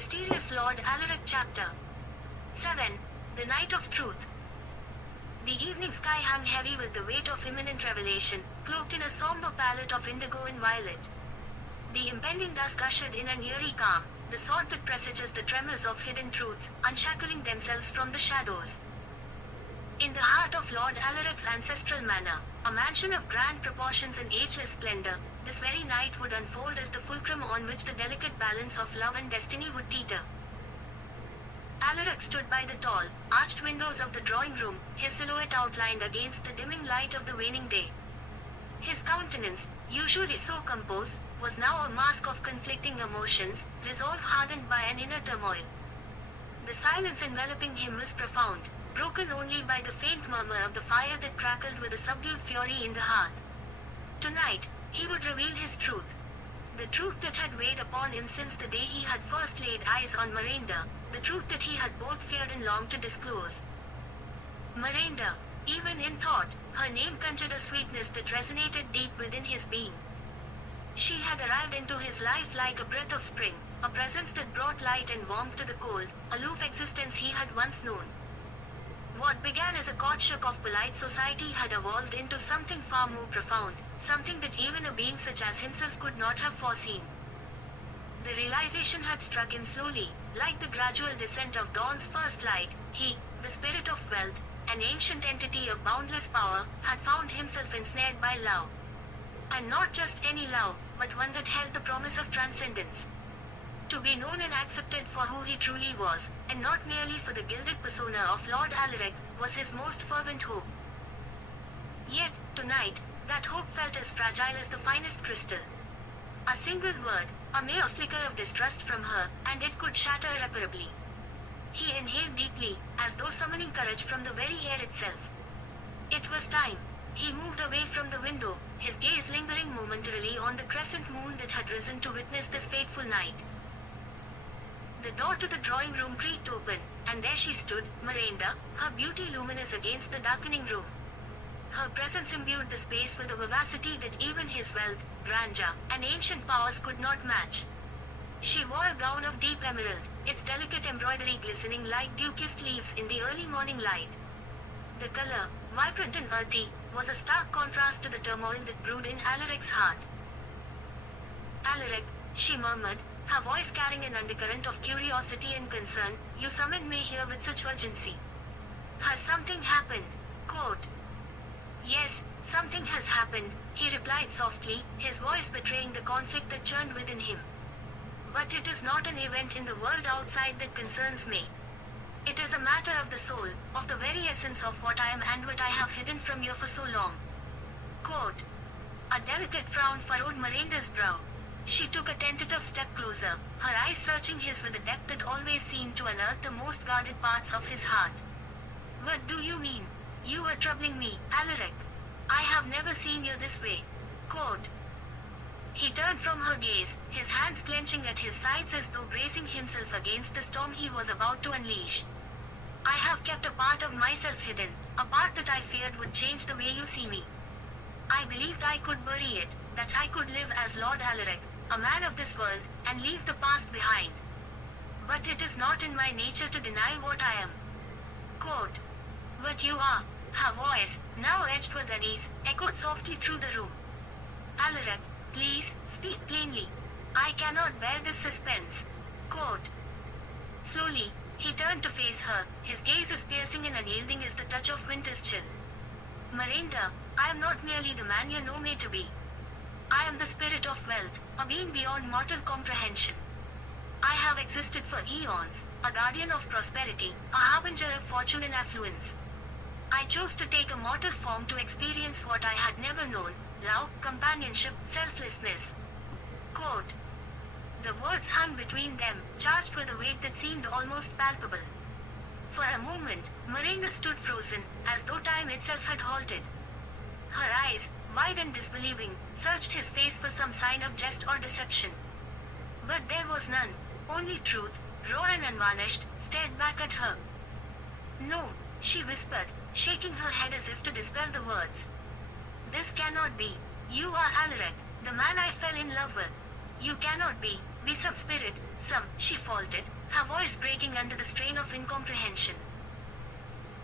Mysterious Lord Alaric Chapter 7. The Night of Truth. The evening sky hung heavy with the weight of imminent revelation, cloaked in a sombre palette of indigo and violet. The impending dusk ushered in an eerie calm, the sort that presages the tremors of hidden truths, unshackling themselves from the shadows. In the heart of Lord Alaric's ancestral manor, a mansion of grand proportions and ageless splendour, this very night would unfold as the fulcrum on which the delicate balance of love and destiny would teeter. Alaric stood by the tall, arched windows of the drawing room, his silhouette outlined against the dimming light of the waning day. His countenance, usually so composed, was now a mask of conflicting emotions, resolve hardened by an inner turmoil. The silence enveloping him was profound, broken only by the faint murmur of the fire that crackled with a subdued fury in the hearth. Tonight, he would reveal his truth. The truth that had weighed upon him since the day he had first laid eyes on Marender, the truth that he had both feared and longed to disclose. Marender, even in thought, her name conjured a sweetness that resonated deep within his being. She had arrived into his life like a breath of spring, a presence that brought light and warmth to the cold, aloof existence he had once known. What began as a courtship of polite society had evolved into something far more profound, something that even a being such as himself could not have foreseen. The realization had struck him slowly, like the gradual descent of dawn's first light. He, the spirit of wealth, an ancient entity of boundless power, had found himself ensnared by love. And not just any love, but one that held the promise of transcendence. To be known and accepted for who he truly was, and not merely for the gilded persona of Lord Alaric, was his most fervent hope. Yet, tonight, that hope felt as fragile as the finest crystal. A single word, a mere flicker of distrust from her, and it could shatter irreparably. He inhaled deeply, as though summoning courage from the very air itself. It was time. He moved away from the window, his gaze lingering momentarily on the crescent moon that had risen to witness this fateful night. The door to the drawing room creaked open, and there she stood, Marender, her beauty luminous against the darkening room. Her presence imbued the space with a vivacity that even his wealth, grandeur, and ancient powers could not match. She wore a gown of deep emerald, its delicate embroidery glistening like dew-kissed leaves in the early morning light. The color, vibrant and earthy, was a stark contrast to the turmoil that brewed in Alaric's heart. "Alaric," she murmured, her voice carrying an undercurrent of curiosity and concern, "you summoned me here with such urgency. Has something happened?" Quote. "Yes, something has happened," he replied softly, his voice betraying the conflict that churned within him. "But it is not an event in the world outside that concerns me. It is a matter of the soul, of the very essence of what I am and what I have hidden from you for so long." Quote. A delicate frown furrowed Marender's brow. She took a tentative step closer, her eyes searching his with a depth that always seemed to unearth the most guarded parts of his heart. "What do you mean? You are troubling me, Alaric. I have never seen you this way." Quote. He turned from her gaze, his hands clenching at his sides as though bracing himself against the storm he was about to unleash. "I have kept a part of myself hidden, a part that I feared would change the way you see me. I believed I could bury it, that I could live as Lord Alaric, a man of this world, and leave the past behind. But it is not in my nature to deny what I am." Quote. "What you are," her voice, now edged with unease, echoed softly through the room. "Alaric, please, speak plainly. I cannot bear this suspense." Quote. Slowly, he turned to face her, his gaze as piercing and unyielding as the touch of winter's chill. "Marender, I am not merely the man you know me to be. I am the spirit of wealth, a being beyond mortal comprehension. I have existed for eons, a guardian of prosperity, a harbinger of fortune and affluence. I chose to take a mortal form to experience what I had never known, love, companionship, selflessness." Quote. The words hung between them, charged with a weight that seemed almost palpable. For a moment, Marender stood frozen, as though time itself had halted. Her eyes, wide and disbelieving, searched his face for some sign of jest or deception. But there was none, only truth, raw and unvarnished, stared back at her. "No," she whispered, shaking her head as if to dispel the words. "This cannot be. You are Alaric, the man I fell in love with. You cannot be." "We sub-spirit, some," she faltered, her voice breaking under the strain of incomprehension.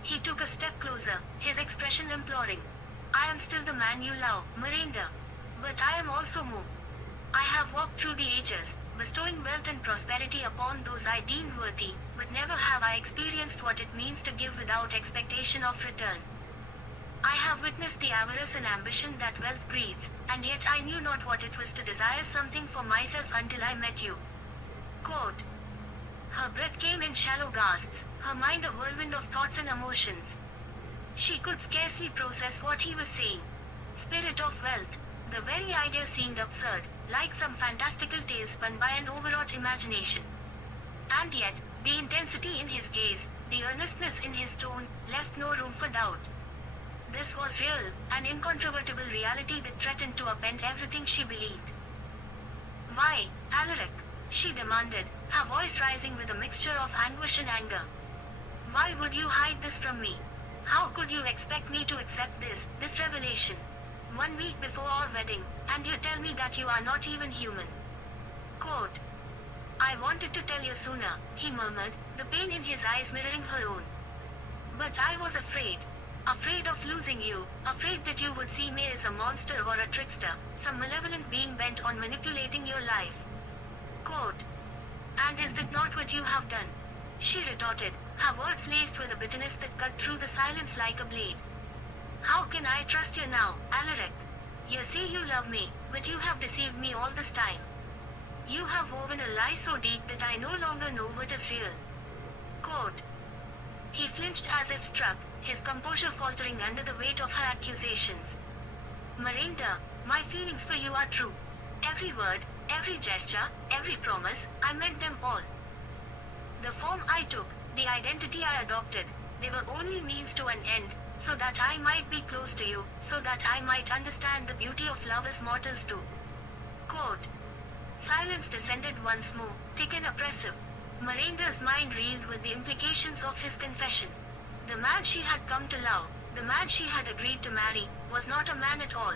He took a step closer, his expression imploring. "I am still the man you love, Marender. But I am also more. I have walked through the ages, bestowing wealth and prosperity upon those I deemed worthy, but never have I experienced what it means to give without expectation of return. I have witnessed the avarice and ambition that wealth breeds, and yet I knew not what it was to desire something for myself until I met you." Quote. Her breath came in shallow gasps, her mind a whirlwind of thoughts and emotions. She could scarcely process what he was saying. Spirit of wealth. The very idea seemed absurd, like some fantastical tale spun by an overwrought imagination. And yet, the intensity in his gaze, the earnestness in his tone, left no room for doubt. This was real, an incontrovertible reality that threatened to upend everything she believed. "Why, Alaric?" she demanded, her voice rising with a mixture of anguish and anger. "Why would you hide this from me? How could you expect me to accept this revelation? 1 week before our wedding, and you tell me that you are not even human." Quote. "I wanted to tell you sooner," he murmured, the pain in his eyes mirroring her own. "But I was afraid. Afraid of losing you, afraid that you would see me as a monster or a trickster, some malevolent being bent on manipulating your life." Quote. "And is that not what you have done?" she retorted, her words laced with a bitterness that cut through the silence like a blade. "How can I trust you now, Alaric? You say you love me, but you have deceived me all this time. You have woven a lie so deep that I no longer know what is real." Quote. He flinched as if struck, his composure faltering under the weight of her accusations. "Marender, my feelings for you are true. Every word, every gesture, every promise, I meant them all. The form I took, the identity I adopted, they were only means to an end, so that I might be close to you, so that I might understand the beauty of love as mortals do." Quote. Silence descended once more, thick and oppressive. Marender's mind reeled with the implications of his confession. The man she had come to love, the man she had agreed to marry, was not a man at all.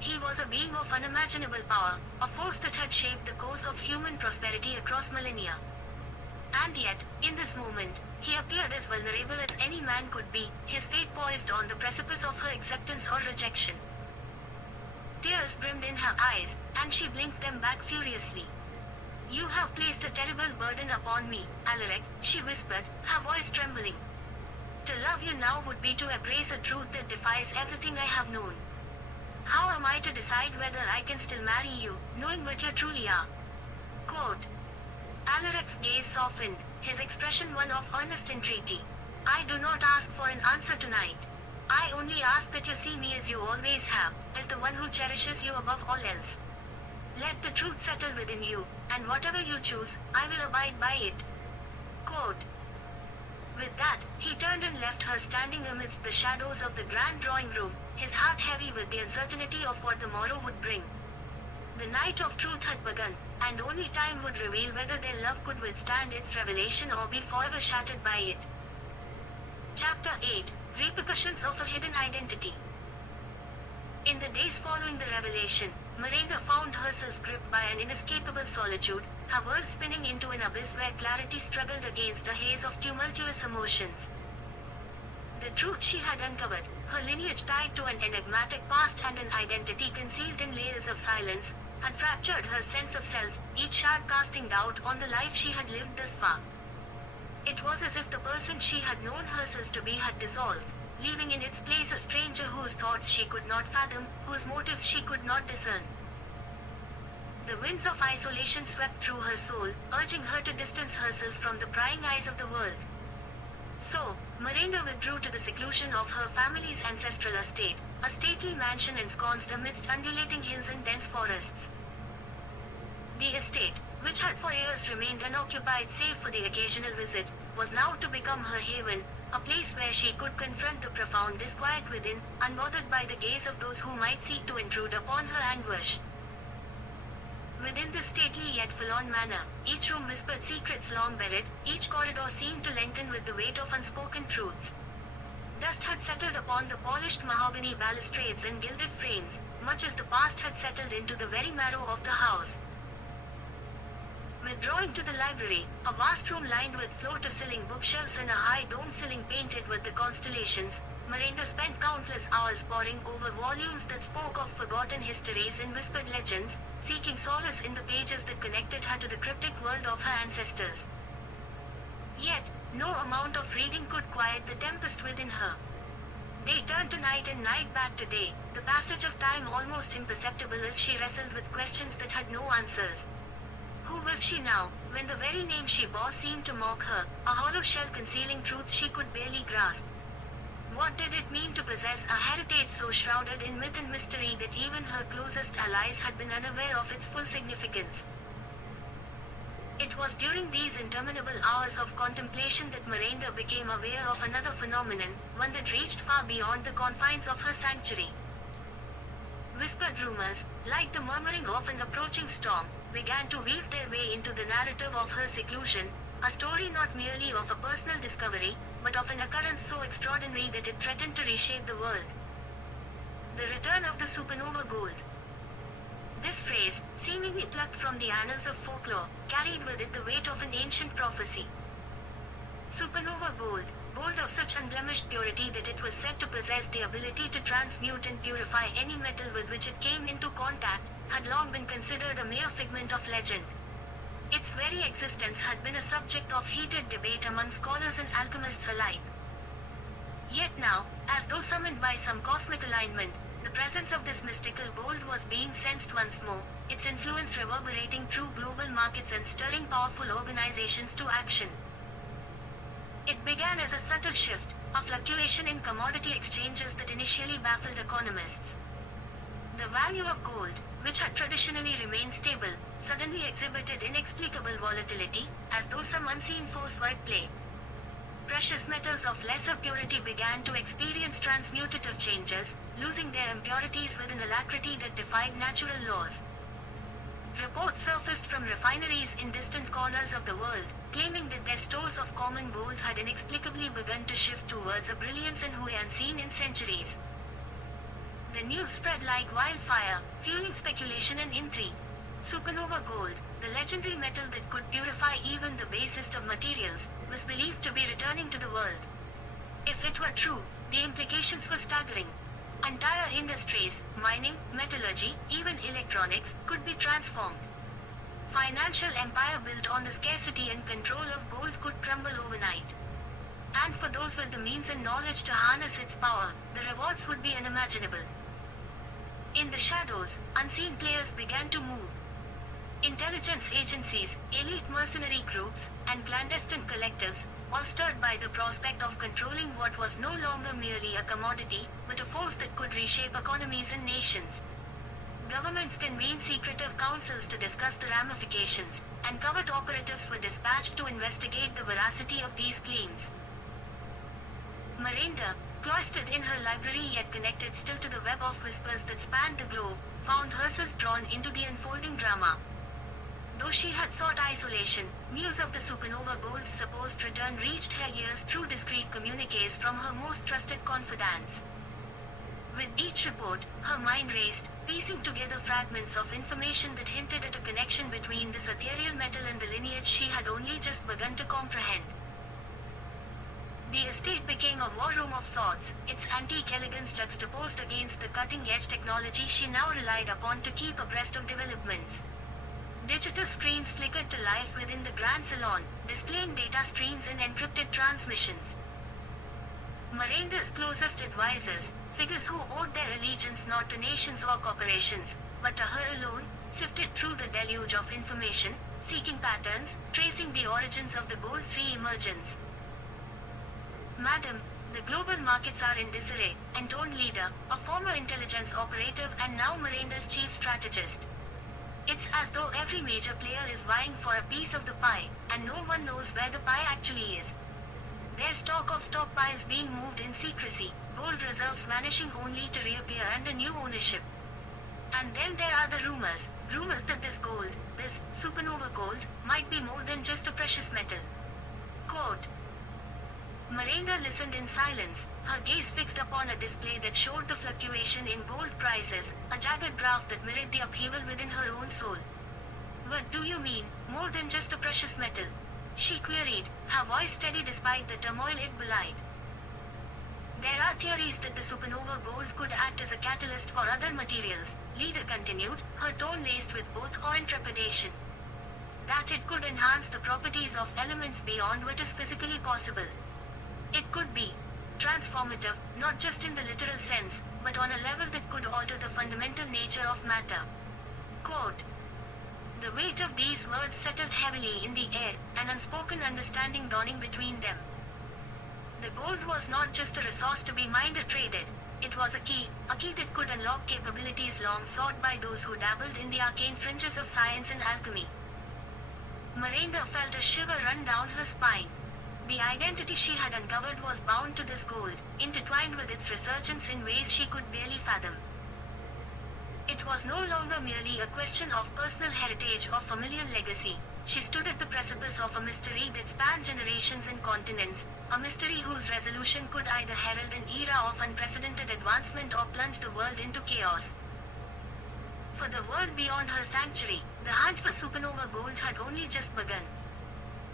He was a being of unimaginable power, a force that had shaped the course of human prosperity across millennia. And yet, in this moment, he appeared as vulnerable as any man could be, his fate poised on the precipice of her acceptance or rejection. Tears brimmed in her eyes, and she blinked them back furiously. "You have placed a terrible burden upon me, Alaric," she whispered, her voice trembling. "To love you now would be to embrace a truth that defies everything I have known. How am I to decide whether I can still marry you, knowing what you truly are?" Quote. Alaric's gaze softened, his expression one of earnest entreaty. "I do not ask for an answer tonight. I only ask that you see me as you always have, as the one who cherishes you above all else. Let the truth settle within you, and whatever you choose, I will abide by it." Quote. With that, he turned and left her standing amidst the shadows of the grand drawing room, his heart heavy with the uncertainty of what the morrow would bring. The night of truth had begun, and only time would reveal whether their love could withstand its revelation or be forever shattered by it. Chapter 8. Repercussions of a Hidden Identity. In the days following the revelation, Marender found herself gripped by an inescapable solitude, her world spinning into an abyss where clarity struggled against a haze of tumultuous emotions. The truth she had uncovered, her lineage tied to an enigmatic past and an identity concealed in layers of silence, had fractured her sense of self, each shard casting doubt on the life she had lived thus far. It was as if the person she had known herself to be had dissolved, leaving in its place a stranger whose thoughts she could not fathom, whose motives she could not discern. The winds of isolation swept through her soul, urging her to distance herself from the prying eyes of the world. So, Marender withdrew to the seclusion of her family's ancestral estate, a stately mansion ensconced amidst undulating hills and dense forests. The estate, which had for years remained unoccupied save for the occasional visit, was now to become her haven, a place where she could confront the profound disquiet within, unbothered by the gaze of those who might seek to intrude upon her anguish. Within this stately yet forlorn manor, each room whispered secrets long buried, each corridor seemed to lengthen with the weight of unspoken truths. Dust had settled upon the polished mahogany balustrades and gilded frames, much as the past had settled into the very marrow of the house. Withdrawing to the library, a vast room lined with floor-to-ceiling bookshelves and a high dome ceiling painted with the constellations, Marender spent countless hours poring over volumes that spoke of forgotten histories and whispered legends, seeking solace in the pages that connected her to the cryptic world of her ancestors. Yet, no amount of reading could quiet the tempest within her. Day turned to night and night back to day, the passage of time almost imperceptible as she wrestled with questions that had no answers. Who was she now, when the very name she bore seemed to mock her, a hollow shell concealing truths she could barely grasp? What did it mean to possess a heritage so shrouded in myth and mystery that even her closest allies had been unaware of its full significance? It was during these interminable hours of contemplation that Marender became aware of another phenomenon, one that reached far beyond the confines of her sanctuary. Whispered rumors, like the murmuring of an approaching storm, began to weave their way into the narrative of her seclusion, a story not merely of a personal discovery, but of an occurrence so extraordinary that it threatened to reshape the world. The return of the supernova gold. This phrase, seemingly plucked from the annals of folklore, carried with it the weight of an ancient prophecy. Supernova gold, gold of such unblemished purity that it was said to possess the ability to transmute and purify any metal with which it came into contact, had long been considered a mere figment of legend. Its very existence had been a subject of heated debate among scholars and alchemists alike. Yet now, as though summoned by some cosmic alignment, the presence of this mystical gold was being sensed once more, its influence reverberating through global markets and stirring powerful organizations to action. It began as a subtle shift, a fluctuation in commodity exchanges that initially baffled economists. The value of gold, which had traditionally remained stable, suddenly exhibited inexplicable volatility, as though some unseen force were at play. Precious metals of lesser purity began to experience transmutative changes, losing their impurities with an alacrity that defied natural laws. Reports surfaced from refineries in distant corners of the world, claiming that their stores of common gold had inexplicably begun to shift towards a brilliance and hue unseen in centuries. The news spread like wildfire, fueling speculation and intrigue. Supernova gold, the legendary metal that could purify even the basest of materials, was believed to be returning to the world. If it were true, the implications were staggering. Entire industries, mining, metallurgy, even electronics, could be transformed. Financial empire built on the scarcity and control of gold could crumble overnight. And for those with the means and knowledge to harness its power, the rewards would be unimaginable. In the shadows, unseen players began to move. Intelligence agencies, elite mercenary groups, and clandestine collectives, all stirred by the prospect of controlling what was no longer merely a commodity, but a force that could reshape economies and nations. Governments convened secretive councils to discuss the ramifications, and covert operatives were dispatched to investigate the veracity of these claims. Marender, cloistered in her library yet connected still to the web of whispers that spanned the globe, found herself drawn into the unfolding drama. Though she had sought isolation, news of the supernova gold's supposed return reached her ears through discreet communiques from her most trusted confidants. With each report, her mind raced, piecing together fragments of information that hinted at a connection between this ethereal metal and the lineage she had only just begun to comprehend. The estate became a war room of sorts, its antique elegance juxtaposed against the cutting-edge technology she now relied upon to keep abreast of developments. Digital screens flickered to life within the grand salon, displaying data streams and encrypted transmissions. Marender's closest advisors, figures who owed their allegiance not to nations or corporations, but to her alone, sifted through the deluge of information, seeking patterns, tracing the origins of the gold's re-emergence. Madam, the global markets are in disarray, intoned leader, a former intelligence operative and now Marender's chief strategist. It's as though every major player is vying for a piece of the pie, and no one knows where the pie actually is. There's talk of stockpiles being moved in secrecy, gold reserves vanishing only to reappear under new ownership. And then there are the rumors that this gold, this supernova gold, might be more than just a precious metal. Quote. Marender listened in silence, her gaze fixed upon a display that showed the fluctuation in gold prices, a jagged graph that mirrored the upheaval within her own soul. What do you mean, more than just a precious metal? She queried, her voice steady despite the turmoil it belied. There are theories that the supernova gold could act as a catalyst for other materials, Leader continued, her tone laced with both awe and trepidation. That it could enhance the properties of elements beyond what is physically possible. It could be transformative, not just in the literal sense, but on a level that could alter the fundamental nature of matter. Quote. The weight of these words settled heavily in the air, an unspoken understanding dawning between them. The gold was not just a resource to be mined or traded. It was a key that could unlock capabilities long sought by those who dabbled in the arcane fringes of science and alchemy. Marender felt a shiver run down her spine. The identity she had uncovered was bound to this gold, intertwined with its resurgence in ways she could barely fathom. It was no longer merely a question of personal heritage or familial legacy. She stood at the precipice of a mystery that spanned generations and continents, a mystery whose resolution could either herald an era of unprecedented advancement or plunge the world into chaos. For the world beyond her sanctuary, the hunt for supernova gold had only just begun.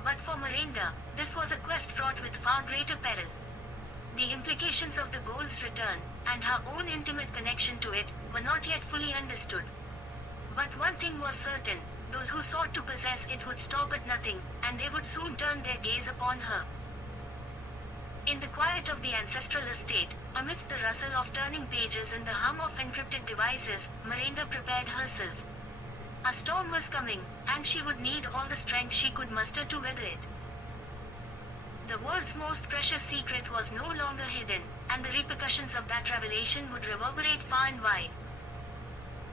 But for Marender, this was a quest fraught with far greater peril. The implications of the gold's return, and her own intimate connection to it, were not yet fully understood. But one thing was certain, those who sought to possess it would stop at nothing, and they would soon turn their gaze upon her. In the quiet of the ancestral estate, amidst the rustle of turning pages and the hum of encrypted devices, Marender prepared herself. A storm was coming, and she would need all the strength she could muster to weather it. The world's most precious secret was no longer hidden, and the repercussions of that revelation would reverberate far and wide.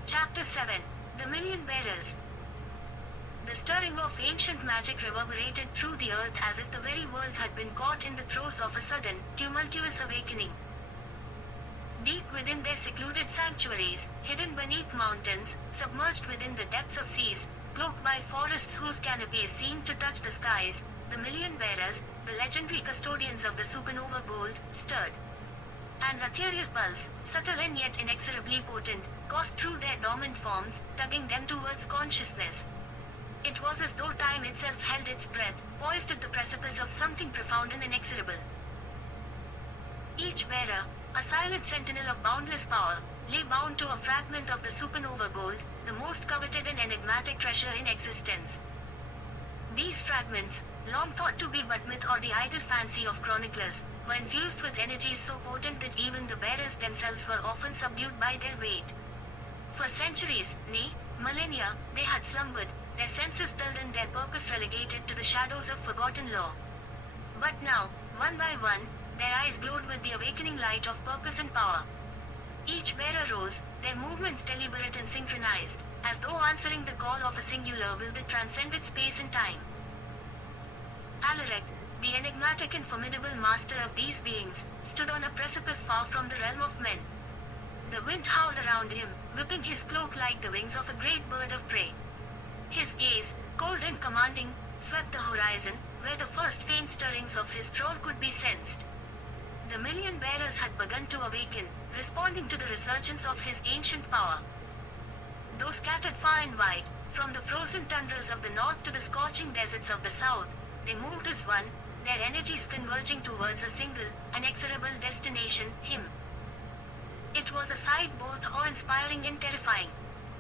Chapter 7. The Million Bearers. The stirring of ancient magic reverberated through the earth as if the very world had been caught in the throes of a sudden, tumultuous awakening. Deep within their secluded sanctuaries, hidden beneath mountains, submerged within the depths of seas, cloaked by forests whose canopies seemed to touch the skies, the Million Bearers, the legendary custodians of the supernova gold, stirred. An ethereal pulse, subtle and yet inexorably potent, coursed through their dormant forms, tugging them towards consciousness. It was as though time itself held its breath, poised at the precipice of something profound and inexorable. Each bearer, a silent sentinel of boundless power, lay bound to a fragment of the supernova gold, the most coveted and enigmatic treasure in existence. These fragments, long thought to be but myth or the idle fancy of chroniclers, were infused with energies so potent that even the bearers themselves were often subdued by their weight. For centuries, nay, millennia, they had slumbered, their senses dulled and their purpose relegated to the shadows of forgotten lore. But now, one by one, their eyes glowed with the awakening light of purpose and power. Each bearer rose, their movements deliberate and synchronized, as though answering the call of a singular will that transcended space and time. Alaric, the enigmatic and formidable master of these beings, stood on a precipice far from the realm of men. The wind howled around him, whipping his cloak like the wings of a great bird of prey. His gaze, cold and commanding, swept the horizon, where the first faint stirrings of his thrall could be sensed. The Million Bearers had begun to awaken, responding to the resurgence of his ancient power. Though scattered far and wide, from the frozen tundras of the north to the scorching deserts of the south, they moved as one, their energies converging towards a single, inexorable destination, him. It was a sight both awe-inspiring and terrifying.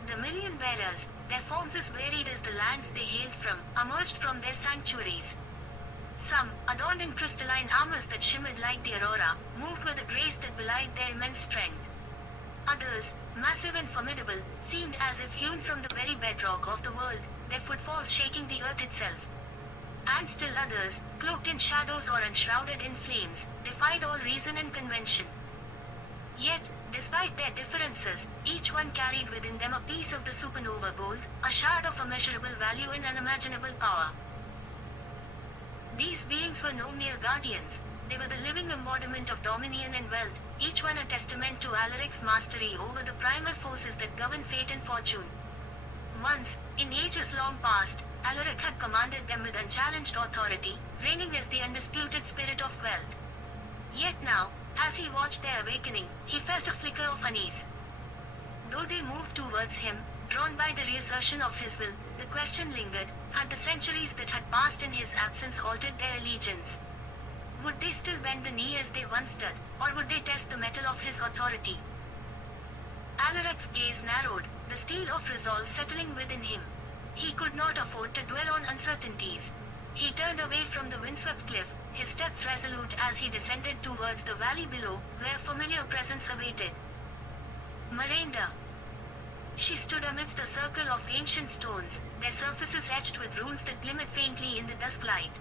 The Million Bearers, their forms as varied as the lands they hailed from, emerged from their sanctuaries. Some, adorned in crystalline armors that shimmered like the aurora, moved with a grace that belied their immense strength. Others, massive and formidable, seemed as if hewn from the very bedrock of the world, their footfalls shaking the earth itself. And still others, cloaked in shadows or enshrouded in flames, defied all reason and convention. Yet, despite their differences, each one carried within them a piece of the supernova gold, a shard of immeasurable value and unimaginable power. These beings were no mere guardians, they were the living embodiment of dominion and wealth, each one a testament to Alaric's mastery over the primal forces that govern fate and fortune. Once, in ages long past, Alaric had commanded them with unchallenged authority, reigning as the undisputed spirit of wealth. Yet now, as he watched their awakening, he felt a flicker of unease. Though they moved towards him, drawn by the reassertion of his will, the question lingered, had the centuries that had passed in his absence altered their allegiance? Would they still bend the knee as they once did, or would they test the metal of his authority? Alaric's gaze narrowed, the steel of resolve settling within him. He could not afford to dwell on uncertainties. He turned away from the windswept cliff, his steps resolute as he descended towards the valley below, where familiar presence awaited. Marender. She stood amidst a circle of ancient stones, their surfaces etched with runes that glimmered faintly in the dusk light.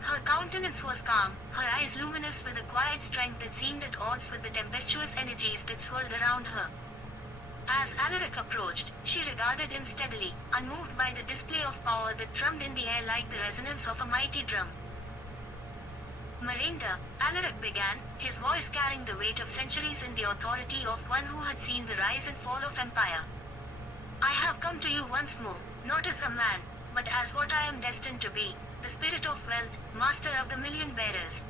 Her countenance was calm, her eyes luminous with a quiet strength that seemed at odds with the tempestuous energies that swirled around her. As Alaric approached, she regarded him steadily, unmoved by the display of power that thrummed in the air like the resonance of a mighty drum. Marender, Alaric began, his voice carrying the weight of centuries and the authority of one who had seen the rise and fall of empire. I have come to you once more, not as a man, but as what I am destined to be, the spirit of wealth, master of the million bearers.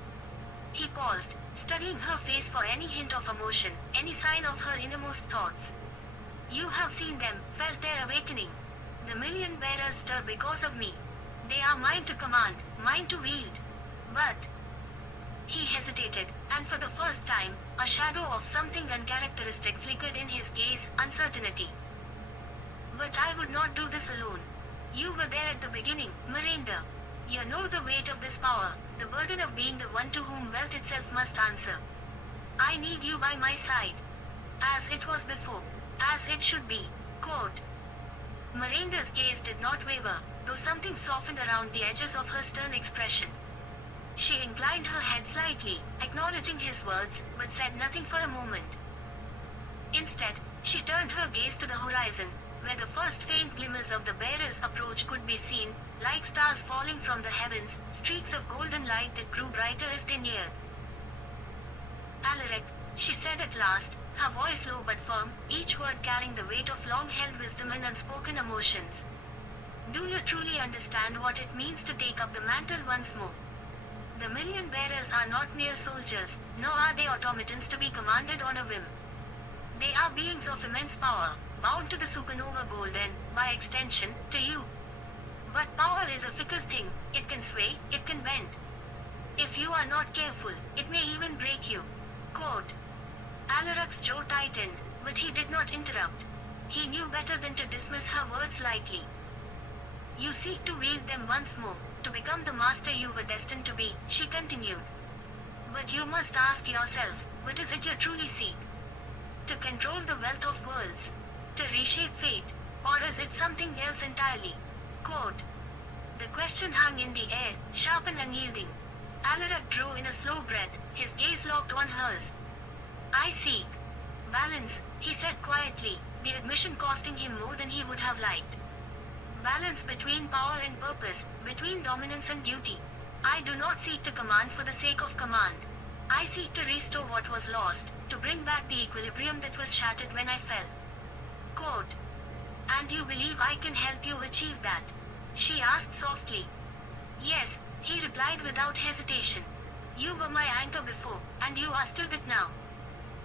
He paused, studying her face for any hint of emotion, any sign of her innermost thoughts. You have seen them, felt their awakening. The million bearers stir because of me. They are mine to command, mine to wield. But he hesitated, and for the first time, a shadow of something uncharacteristic flickered in his gaze, uncertainty. But I would not do this alone. You were there at the beginning, Marender. You know the weight of this power, the burden of being the one to whom wealth itself must answer. I need you by my side. As it was before. As it should be. Quote. Marender's gaze did not waver, though something softened around the edges of her stern expression. She inclined her head slightly, acknowledging his words, but said nothing for a moment. Instead, she turned her gaze to the horizon, where the first faint glimmers of the bearer's approach could be seen, like stars falling from the heavens, streaks of golden light that grew brighter as they neared. Alaric, she said at last, her voice low but firm, each word carrying the weight of long-held wisdom and unspoken emotions. Do you truly understand what it means to take up the mantle once more? The million bearers are not mere soldiers, nor are they automatons to be commanded on a whim. They are beings of immense power, bound to the supernova gold and, by extension, to you. But power is a fickle thing, it can sway, it can bend. If you are not careful, it may even break you. Quote. Alaric's jaw tightened, but he did not interrupt. He knew better than to dismiss her words lightly. You seek to wield them once more, to become the master you were destined to be, she continued. But you must ask yourself, what is it you truly seek? To control the wealth of worlds? To reshape fate? Or is it something else entirely? Quote. The question hung in the air, sharp and unyielding. Alaric drew in a slow breath, his gaze locked on hers. I seek balance, he said quietly, the admission costing him more than he would have liked. Balance between power and purpose, between dominance and duty. I do not seek to command for the sake of command. I seek to restore what was lost, to bring back the equilibrium that was shattered when I fell. Quote. And you believe I can help you achieve that? She asked softly. Yes, he replied without hesitation. You were my anchor before, and you are still that now.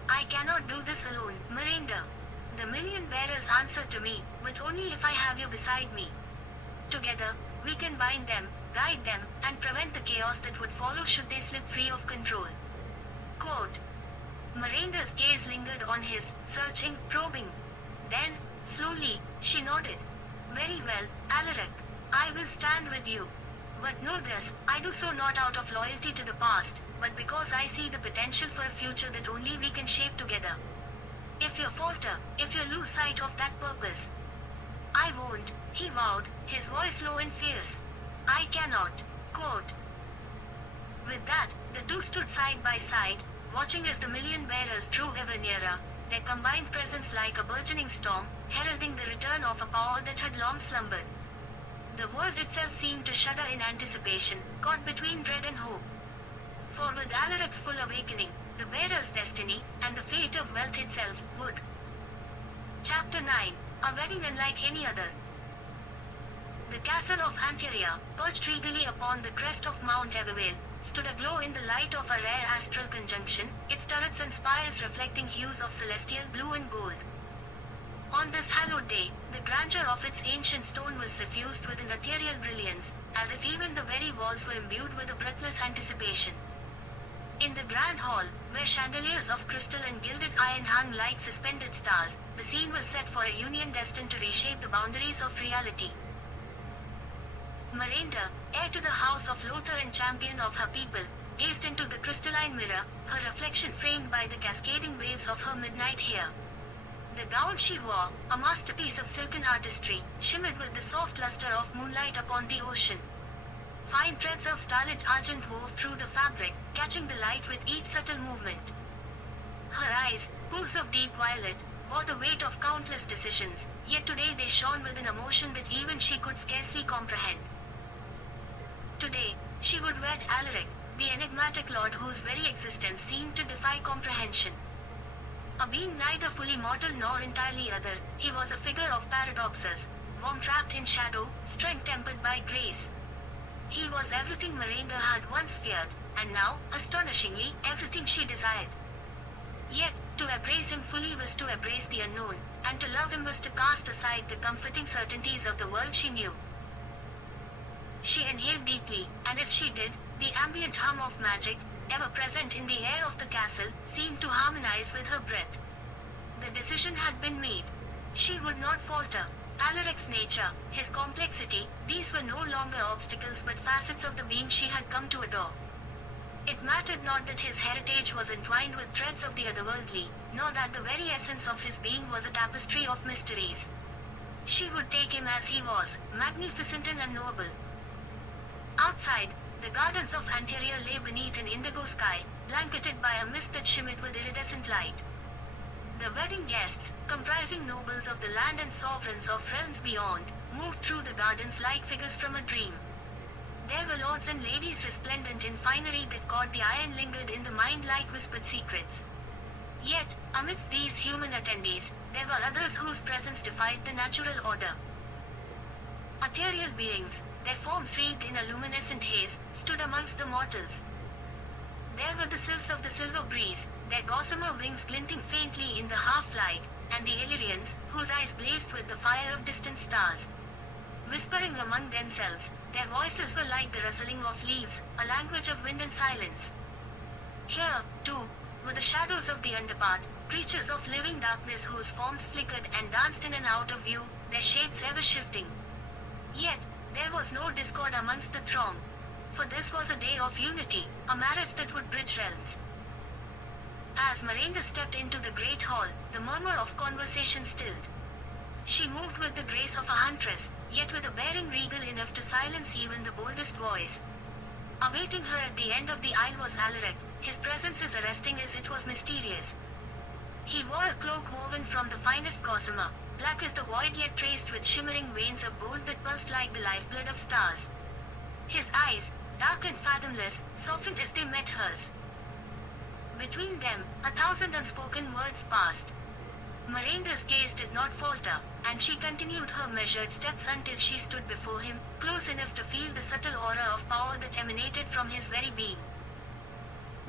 I cannot do this alone, Marender. The million bearers answer to me, but only if I have you beside me. Together, we can bind them, guide them, and prevent the chaos that would follow should they slip free of control. Quote. Marender's gaze lingered on his, searching, probing. Then, slowly, she nodded. Very well, Alaric. I will stand with you. But know this, I do so not out of loyalty to the past, but because I see the potential for a future that only we can shape together. If you falter, if you lose sight of that purpose. I won't, he vowed, his voice low and fierce. I cannot. Quote. With that, the two stood side by side, watching as the million bearers drew ever nearer, their combined presence like a burgeoning storm, heralding the return of a power that had long slumbered. The world itself seemed to shudder in anticipation, caught between dread and hope. For with Alaric's full awakening, the bearer's destiny, and the fate of wealth itself, would. Chapter 9. A wedding unlike any other. The castle of Anteria, perched regally upon the crest of Mount Evervale, stood aglow in the light of a rare astral conjunction, its turrets and spires reflecting hues of celestial blue and gold. On this hallowed day, the grandeur of its ancient stone was suffused with an ethereal brilliance, as if even the very walls were imbued with a breathless anticipation. In the grand hall, where chandeliers of crystal and gilded iron hung like suspended stars, the scene was set for a union destined to reshape the boundaries of reality. Marender, heir to the house of Lothar and champion of her people, gazed into the crystalline mirror, her reflection framed by the cascading waves of her midnight hair. The gown she wore, a masterpiece of silken artistry, shimmered with the soft luster of moonlight upon the ocean. Fine threads of starlit argent wove through the fabric, catching the light with each subtle movement. Her eyes, pools of deep violet, bore the weight of countless decisions, yet today they shone with an emotion that even she could scarcely comprehend. Today, she would wed Alaric, the enigmatic lord whose very existence seemed to defy comprehension. A being neither fully mortal nor entirely other, he was a figure of paradoxes, warm trapped in shadow, strength tempered by grace. He was everything Marender had once feared, and now, astonishingly, everything she desired. Yet, to embrace him fully was to embrace the unknown, and to love him was to cast aside the comforting certainties of the world she knew. She inhaled deeply, and as she did, the ambient hum of magic, ever present in the air of the castle, seemed to harmonize with her breath. The decision had been made. She would not falter. Alaric's nature, his complexity, these were no longer obstacles but facets of the being she had come to adore. It mattered not that his heritage was entwined with threads of the otherworldly, nor that the very essence of his being was a tapestry of mysteries. She would take him as he was, magnificent and unknowable. Outside, the gardens of Anteria lay beneath an indigo sky, blanketed by a mist that shimmered with iridescent light. The wedding guests, comprising nobles of the land and sovereigns of realms beyond, moved through the gardens like figures from a dream. There were lords and ladies resplendent in finery that caught the eye and lingered in the mind like whispered secrets. Yet, amidst these human attendees, there were others whose presence defied the natural order. Ethereal beings, their forms wreathed in a luminescent haze, stood amongst the mortals. There were the sylphs of the silver breeze, their gossamer wings glinting faintly in the half-light, and the Illyrians, whose eyes blazed with the fire of distant stars. Whispering among themselves, their voices were like the rustling of leaves, a language of wind and silence. Here, too, were the shadows of the underpath, creatures of living darkness whose forms flickered and danced in and out of view, their shapes ever shifting. Yet, there was no discord amongst the throng. For this was a day of unity, a marriage that would bridge realms. As Marender stepped into the great hall, the murmur of conversation stilled. She moved with the grace of a huntress, yet with a bearing regal enough to silence even the boldest voice. Awaiting her at the end of the aisle was Alaric, his presence as arresting as it was mysterious. He wore a cloak woven from the finest gossamer, black as the void yet traced with shimmering veins of gold that pulsed like the lifeblood of stars. His eyes, dark and fathomless, softened as they met hers. Between them, 1,000 unspoken words passed. Marender's gaze did not falter, and she continued her measured steps until she stood before him, close enough to feel the subtle aura of power that emanated from his very being.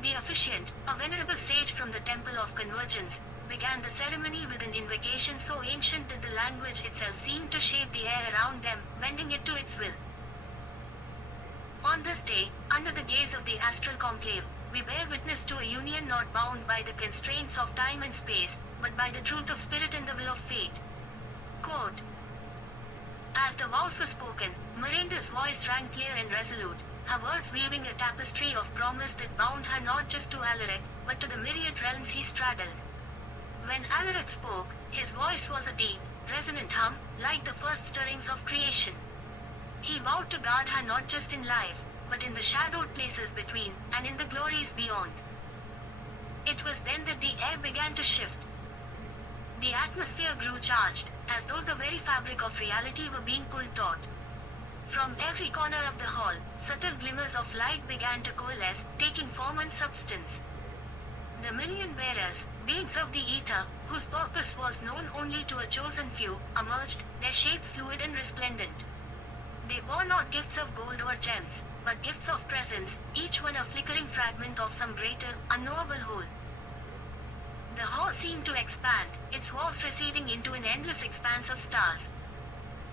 The officiant, a venerable sage from the Temple of Convergence, began the ceremony with an invocation so ancient that the language itself seemed to shape the air around them, bending it to its will. On this day, under the gaze of the astral conclave, we bear witness to a union not bound by the constraints of time and space, but by the truth of spirit and the will of fate. Quote. As the vows were spoken, Marender's voice rang clear and resolute, her words weaving a tapestry of promise that bound her not just to Alaric, but to the myriad realms he straddled. When Alaric spoke, his voice was a deep, resonant hum, like the first stirrings of creation. He vowed to guard her not just in life, but in the shadowed places between, and in the glories beyond. It was then that the air began to shift. The atmosphere grew charged, as though the very fabric of reality were being pulled taut. From every corner of the hall, subtle glimmers of light began to coalesce, taking form and substance. The million bearers, beings of the ether, whose purpose was known only to a chosen few, emerged, their shapes fluid and resplendent. They bore not gifts of gold or gems, but gifts of presence, each one a flickering fragment of some greater, unknowable whole. The hall seemed to expand, its walls receding into an endless expanse of stars.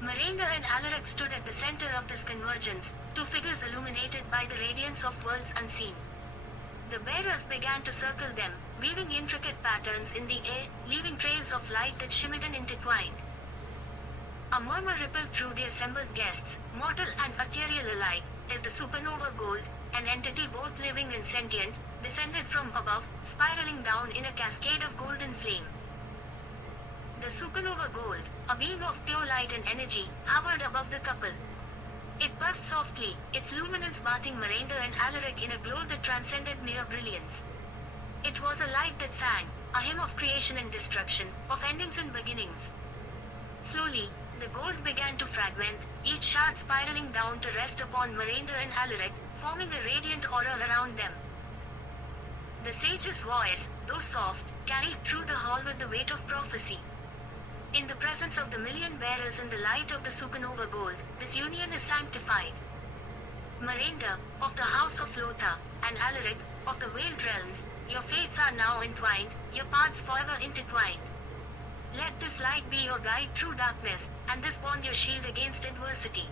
Marender and Alaric stood at the center of this convergence, two figures illuminated by the radiance of worlds unseen. The bearers began to circle them, weaving intricate patterns in the air, leaving trails of light that shimmered and intertwined. A murmur rippled through the assembled guests, mortal and ethereal alike, as the supernova gold, an entity both living and sentient, descended from above, spiraling down in a cascade of golden flame. The supernova gold, a being of pure light and energy, hovered above the couple. It buzzed softly, its luminance bathing Marender and Alaric in a glow that transcended mere brilliance. It was a light that sang, a hymn of creation and destruction, of endings and beginnings. Slowly, the gold began to fragment, each shard spiraling down to rest upon Marender and Alaric, forming a radiant aura around them. The sage's voice, though soft, carried through the hall with the weight of prophecy. In the presence of the million bearers and the light of the supernova gold, this union is sanctified. Marender, of the house of Lotha, and Alaric, of the veiled realms, your fates are now entwined, your paths forever intertwined. Let this light be your guide through darkness, and this bond your shield against adversity.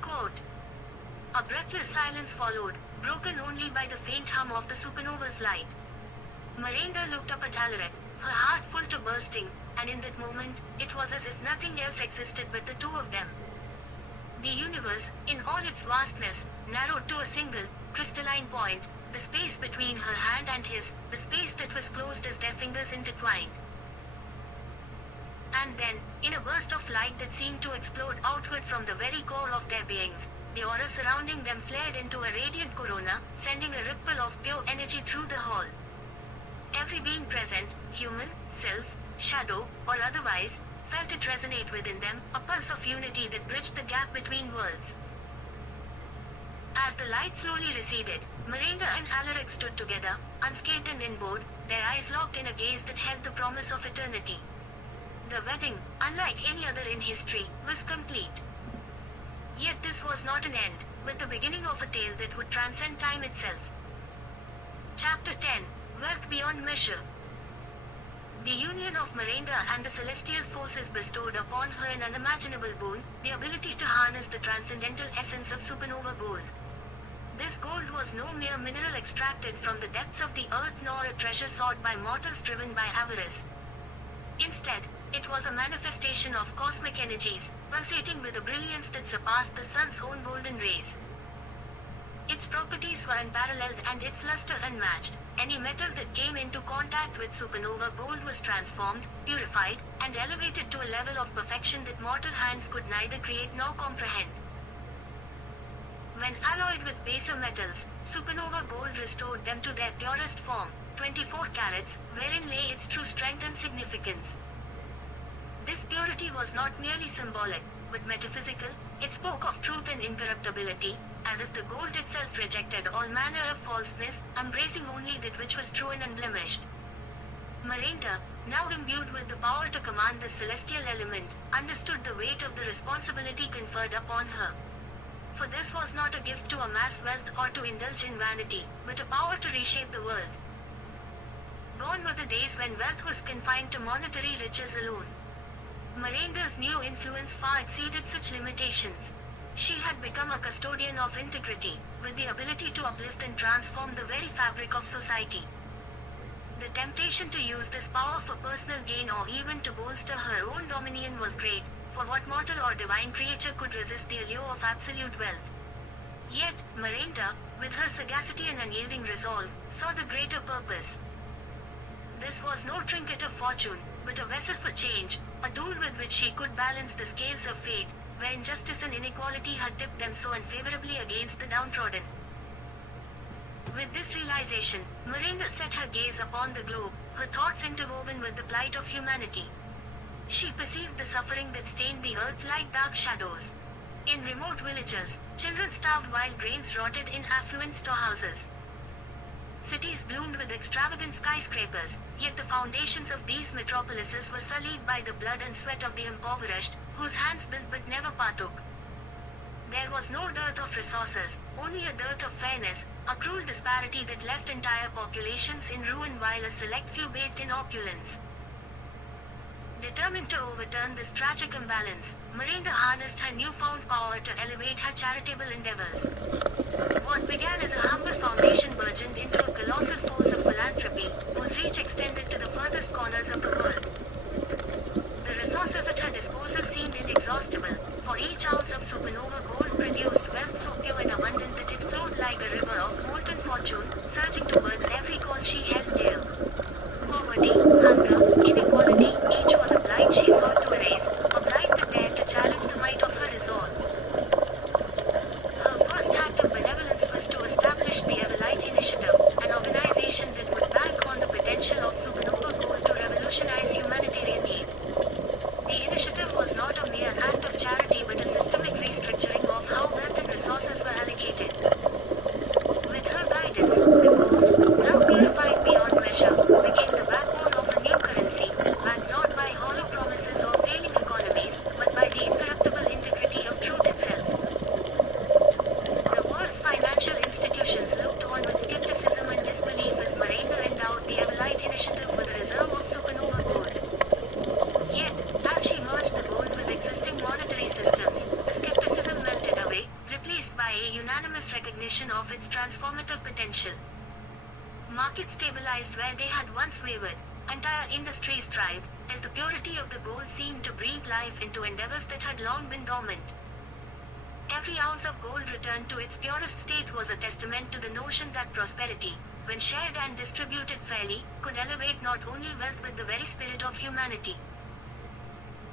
Quote. A breathless silence followed, broken only by the faint hum of the supernova's light. Marender looked up at Alaric, her heart full to bursting, and in that moment, it was as if nothing else existed but the two of them. The universe, in all its vastness, narrowed to a single, crystalline point, the space between her hand and his, the space that was closed as their fingers intertwined. And then, in a burst of light that seemed to explode outward from the very core of their beings, the aura surrounding them flared into a radiant corona, sending a ripple of pure energy through the hall. Every being present, human, self, shadow, or otherwise, felt it resonate within them, a pulse of unity that bridged the gap between worlds. As the light slowly receded, Marender and Alaric stood together, unscathed and inboard, their eyes locked in a gaze that held the promise of eternity. The wedding, unlike any other in history, was complete. Yet this was not an end, but the beginning of a tale that would transcend time itself. Chapter 10, Wealth Beyond Measure. The union of Marender and the celestial forces bestowed upon her an unimaginable boon, the ability to harness the transcendental essence of supernova gold. This gold was no mere mineral extracted from the depths of the earth nor a treasure sought by mortals driven by avarice. Instead, it was a manifestation of cosmic energies, pulsating with a brilliance that surpassed the sun's own golden rays. Its properties were unparalleled and its luster unmatched. Any metal that came into contact with supernova gold was transformed, purified, and elevated to a level of perfection that mortal hands could neither create nor comprehend. When alloyed with baser metals, supernova gold restored them to their purest form, 24 carats, wherein lay its true strength and significance. This purity was not merely symbolic, but metaphysical. It spoke of truth and incorruptibility, as if the gold itself rejected all manner of falseness, embracing only that which was true and unblemished. Marender, now imbued with the power to command this celestial element, understood the weight of the responsibility conferred upon her. For this was not a gift to amass wealth or to indulge in vanity, but a power to reshape the world. Gone were the days when wealth was confined to monetary riches alone. Marender's new influence far exceeded such limitations. She had become a custodian of integrity, with the ability to uplift and transform the very fabric of society. The temptation to use this power for personal gain or even to bolster her own dominion was great, for what mortal or divine creature could resist the allure of absolute wealth? Yet, Marender, with her sagacity and unyielding resolve, saw the greater purpose. This was no trinket of fortune, but a vessel for change, a tool with which she could balance the scales of fate, where injustice and inequality had tipped them so unfavorably against the downtrodden. With this realization, Marender set her gaze upon the globe, her thoughts interwoven with the plight of humanity. She perceived the suffering that stained the earth like dark shadows. In remote villages, children starved while grains rotted in affluent storehouses. Cities bloomed with extravagant skyscrapers, yet the foundations of these metropolises were sullied by the blood and sweat of the impoverished, whose hands built but never partook. There was no dearth of resources, only a dearth of fairness, a cruel disparity that left entire populations in ruin while a select few bathed in opulence. Determined to overturn this tragic imbalance, Marender harnessed her newfound power to elevate her charitable endeavors. What began as a humble foundation burgeoned into a colossal force of philanthropy, whose reach extended to the furthest corners of the world. The resources at her disposal seemed inexhaustible, for each ounce of supernova gold produced wealth so pure and abundant that it flowed like a river of molten fortune, surging towards every cause she held dear. Poverty, hunger, inequality, each was a blight she sought to erase, a blight that dared to challenge the might of her resolve. Her first act of benevolence was to establish the Everlight Initiative, an organization that would bank on the potential of supernova gold to revolutionize humanitarian aid. The initiative was not a mere act of charity but a systemic restructuring of how wealth and resources were allocated. With her guidance, the gold, now purified beyond measure, became the backbone of a new currency, backed not by hollow promises or failing economies, but by the incorruptible integrity of truth itself. The world's financial institutions looked on with skepticism and disbelief as Marender endowed the Everlight Initiative with a reserve of supernova gold. Yet, as she merged the gold with existing monetary systems, the skepticism melted away, replaced by a unanimous recognition of its transformative potential. Markets stabilized where they had once wavered, entire industries thrived, as the purity of the gold seemed to breathe life into endeavors that had long been dormant. Every ounce of gold returned to its purest state was a testament to the notion that prosperity, when shared and distributed fairly, could elevate not only wealth but the very spirit of humanity.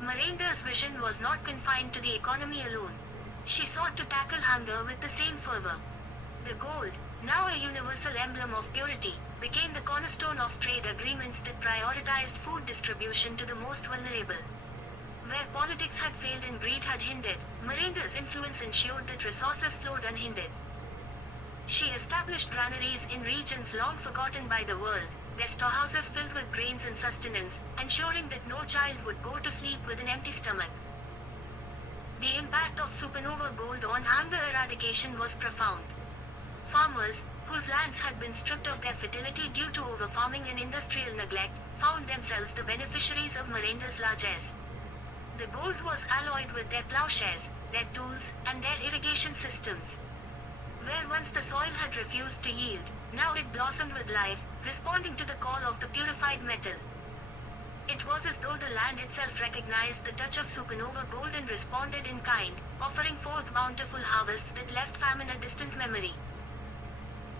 Marender's vision was not confined to the economy alone. She sought to tackle hunger with the same fervor. The gold, now a universal emblem of purity, became the cornerstone of trade agreements that prioritized food distribution to the most vulnerable. Where politics had failed and greed had hindered, Marender's influence ensured that resources flowed unhindered. She established granaries in regions long forgotten by the world, their storehouses filled with grains and sustenance, ensuring that no child would go to sleep with an empty stomach. The impact of supernova gold on hunger eradication was profound. Farmers, whose lands had been stripped of their fertility due to overfarming and industrial neglect, found themselves the beneficiaries of Marender's largesse. The gold was alloyed with their plowshares, their tools, and their irrigation systems. Where once the soil had refused to yield, now it blossomed with life, responding to the call of the purified metal. It was as though the land itself recognized the touch of supernova gold and responded in kind, offering forth bountiful harvests that left famine a distant memory.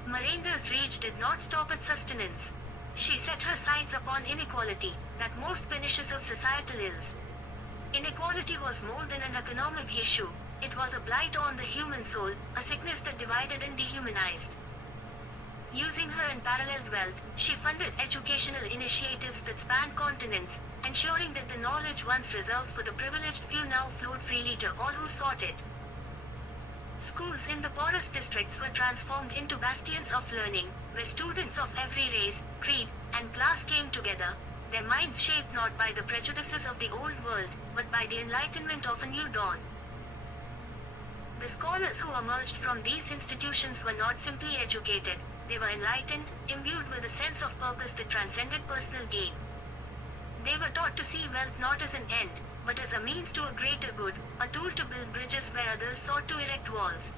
Marender's reach did not stop at sustenance. She set her sights upon inequality, that most pernicious of societal ills. Inequality was more than an economic issue, it was a blight on the human soul, a sickness that divided and dehumanized. Using her unparalleled wealth, she funded educational initiatives that spanned continents, ensuring that the knowledge once reserved for the privileged few now flowed freely to all who sought it. Schools in the poorest districts were transformed into bastions of learning, where students of every race, creed, and class came together, their minds shaped not by the prejudices of the old world, but by the enlightenment of a new dawn. The scholars who emerged from these institutions were not simply educated, they were enlightened, imbued with a sense of purpose that transcended personal gain. They were taught to see wealth not as an end, but as a means to a greater good, a tool to build bridges where others sought to erect walls.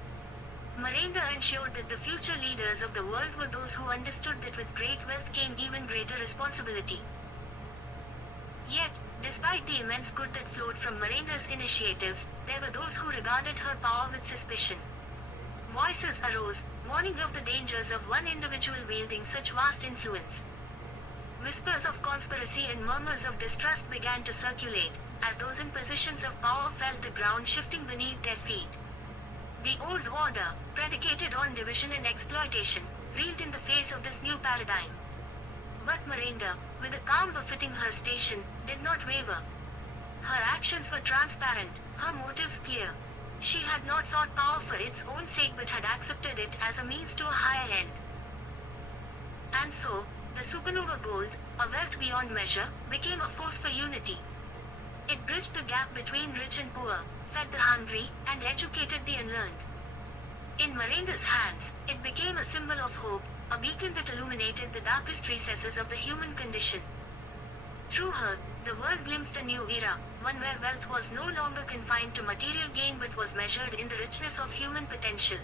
Marender ensured that the future leaders of the world were those who understood that with great wealth came even greater responsibility. Yet, despite the immense good that flowed from Marender's initiatives, there were those who regarded her power with suspicion. Voices arose, warning of the dangers of one individual wielding such vast influence. Whispers of conspiracy and murmurs of distrust began to circulate, as those in positions of power felt the ground shifting beneath their feet. The old order, predicated on division and exploitation, reeled in the face of this new paradigm. But Marender, with a calm befitting her station, did not waver. Her actions were transparent, her motives clear. She had not sought power for its own sake but had accepted it as a means to a higher end. And so, the supernova gold, a wealth beyond measure, became a force for unity. It bridged the gap between rich and poor, fed the hungry, and educated the unlearned. In Marender's hands, it became a symbol of hope, a beacon that illuminated the darkest recesses of the human condition. Through her, the world glimpsed a new era, one where wealth was no longer confined to material gain but was measured in the richness of human potential.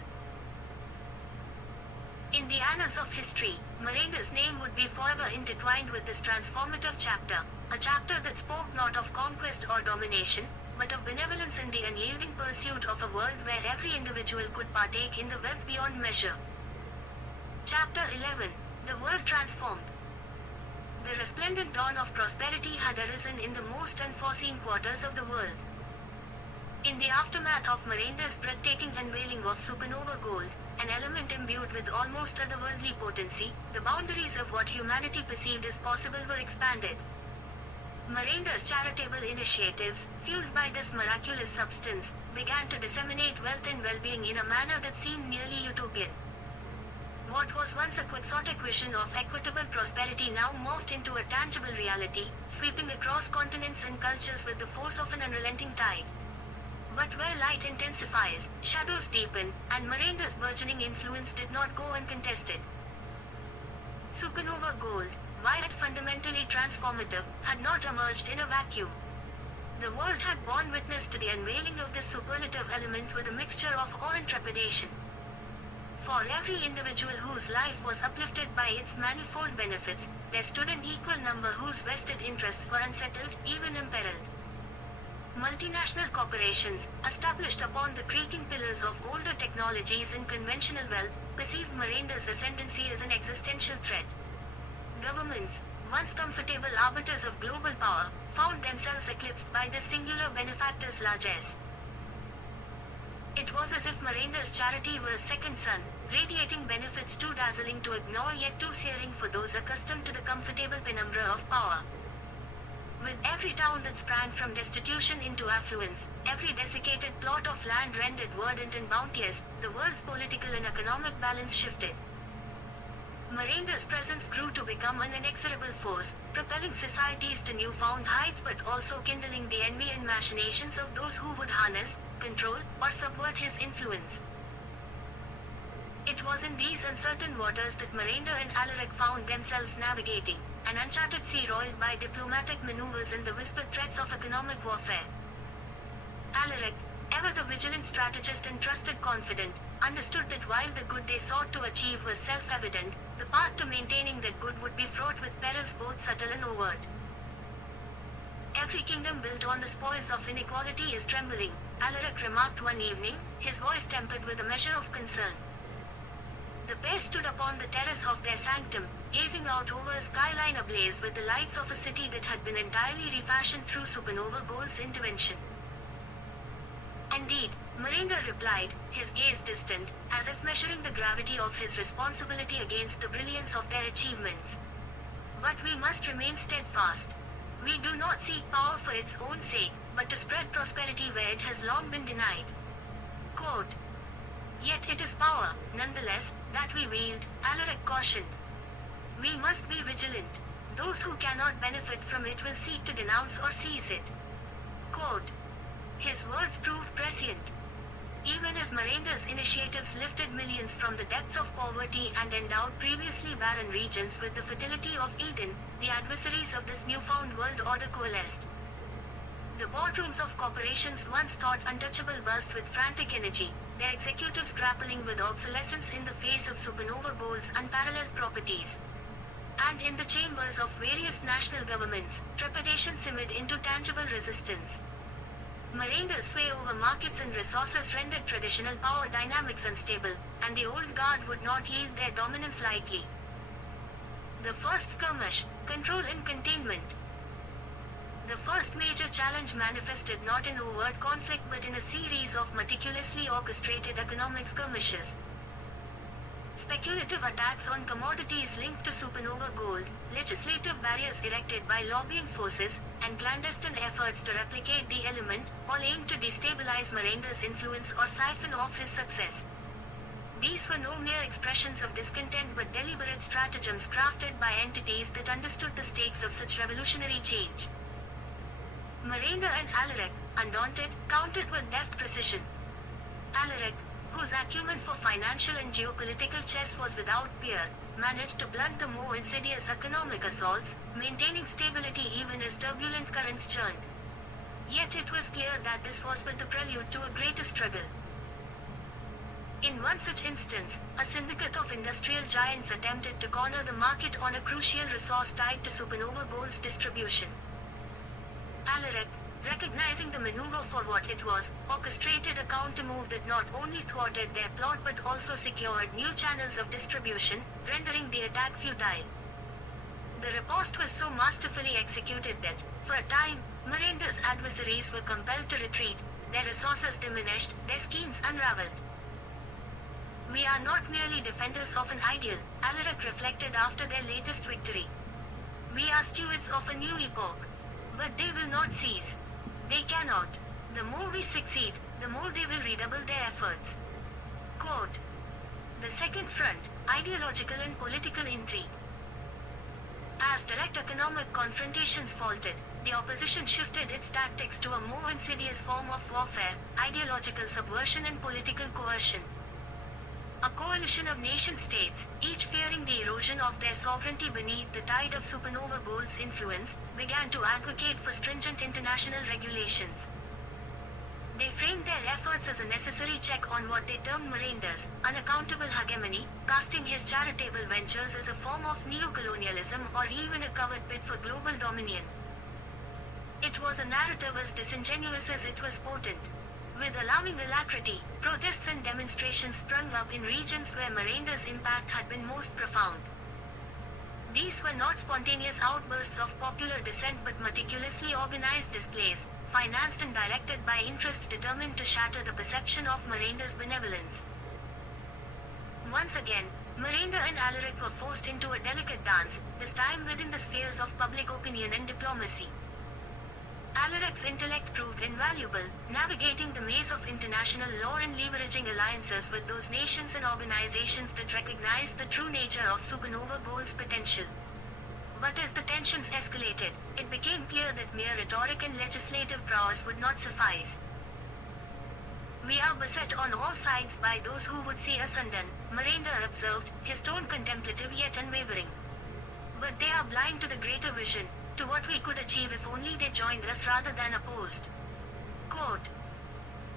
In the annals of history, Marender's name would be forever intertwined with this transformative chapter, a chapter that spoke not of conquest or domination, but of benevolence in the unyielding pursuit of a world where every individual could partake in the wealth beyond measure. Chapter 11. The World Transformed. The resplendent dawn of prosperity had arisen in the most unforeseen quarters of the world. In the aftermath of Marender's breathtaking unveiling of supernova gold, an element imbued with almost otherworldly potency, the boundaries of what humanity perceived as possible were expanded. Marender's charitable initiatives, fueled by this miraculous substance, began to disseminate wealth and well-being in a manner that seemed nearly utopian. What was once a quixotic vision of equitable prosperity now morphed into a tangible reality, sweeping across continents and cultures with the force of an unrelenting tide. But where light intensifies, shadows deepen, and Marender's burgeoning influence did not go uncontested. Supernova gold, while fundamentally transformative, had not emerged in a vacuum. The world had borne witness to the unveiling of this superlative element with a mixture of awe and trepidation. For every individual whose life was uplifted by its manifold benefits, there stood an equal number whose vested interests were unsettled, even imperiled. Multinational corporations, established upon the creaking pillars of older technologies and conventional wealth, perceived Marender's ascendancy as an existential threat. Governments, once comfortable arbiters of global power, found themselves eclipsed by this singular benefactor's largesse. It was as if Marender's charity were a second sun, radiating benefits too dazzling to ignore yet too searing for those accustomed to the comfortable penumbra of power. With every town that sprang from destitution into affluence, every desiccated plot of land rendered verdant and bounteous, the world's political and economic balance shifted. Marender's presence grew to become an inexorable force, propelling societies to newfound heights but also kindling the envy and machinations of those who would harness, control, or subvert his influence. It was in these uncertain waters that Marender and Alaric found themselves navigating, an uncharted sea roiled by diplomatic maneuvers and the whispered threats of economic warfare. Alaric, ever the vigilant strategist and trusted confidant, understood that while the good they sought to achieve was self-evident, the path to maintaining that good would be fraught with perils both subtle and overt. Every kingdom built on the spoils of inequality is trembling, Alaric remarked one evening, his voice tempered with a measure of concern. The pair stood upon the terrace of their sanctum, gazing out over a skyline ablaze with the lights of a city that had been entirely refashioned through supernova gold's intervention. Indeed, Marender replied, his gaze distant, as if measuring the gravity of his responsibility against the brilliance of their achievements. But we must remain steadfast. We do not seek power for its own sake, but to spread prosperity where it has long been denied. Quote, Yet it is power, nonetheless, that we wield, Alaric cautioned. We must be vigilant. Those who cannot benefit from it will seek to denounce or seize it. Quote, His words proved prescient. Even as Marender's initiatives lifted millions from the depths of poverty and endowed previously barren regions with the fertility of Eden, the adversaries of this newfound world order coalesced. The boardrooms of corporations once thought untouchable buzzed with frantic energy, their executives grappling with obsolescence in the face of supernova gold's unparalleled properties. And in the chambers of various national governments, trepidation simmered into tangible resistance. Marender's sway over markets and resources rendered traditional power dynamics unstable, and the old guard would not yield their dominance lightly. The first skirmish, control and containment. The first major challenge manifested not in overt conflict but in a series of meticulously orchestrated economic skirmishes. Speculative attacks on commodities linked to supernova gold, legislative barriers erected by lobbying forces, and clandestine efforts to replicate the element, all aimed to destabilize Marender's influence or siphon off his success. These were no mere expressions of discontent but deliberate stratagems crafted by entities that understood the stakes of such revolutionary change. Marender and Alaric, undaunted, countered with deft precision. Alaric, whose acumen for financial and geopolitical chess was without peer, managed to blunt the more insidious economic assaults, maintaining stability even as turbulent currents churned. Yet it was clear that this was but the prelude to a greater struggle. In one such instance, a syndicate of industrial giants attempted to corner the market on a crucial resource tied to supernova gold's distribution. Alaric, recognizing the maneuver for what it was, orchestrated a counter-move that not only thwarted their plot but also secured new channels of distribution, rendering the attack futile. The riposte was so masterfully executed that, for a time, Marender's adversaries were compelled to retreat, their resources diminished, their schemes unraveled. We are not merely defenders of an ideal, Alaric reflected after their latest victory. We are stewards of a new epoch. But they will not cease. They cannot. The more we succeed, the more they will redouble their efforts. Quote. The second front, ideological and political intrigue. As direct economic confrontations faltered, the opposition shifted its tactics to a more insidious form of warfare, ideological subversion and political coercion. A coalition of nation-states, each fearing the erosion of their sovereignty beneath the tide of supernova gold's influence, began to advocate for stringent international regulations. They framed their efforts as a necessary check on what they termed Marender's unaccountable hegemony, casting his charitable ventures as a form of neocolonialism or even a covert bid for global dominion. It was a narrative as disingenuous as it was potent. With alarming alacrity, protests and demonstrations sprung up in regions where Marender's impact had been most profound. These were not spontaneous outbursts of popular dissent but meticulously organized displays, financed and directed by interests determined to shatter the perception of Marender's benevolence. Once again, Marender and Alaric were forced into a delicate dance, this time within the spheres of public opinion and diplomacy. Alaric's intellect proved invaluable, navigating the maze of international law and leveraging alliances with those nations and organizations that recognized the true nature of supernova gold's potential. But as the tensions escalated, it became clear that mere rhetoric and legislative prowess would not suffice. We are beset on all sides by those who would see us undone, Marender observed, his tone contemplative yet unwavering. But they are blind to the greater vision, to what we could achieve if only they joined us rather than opposed. Quote.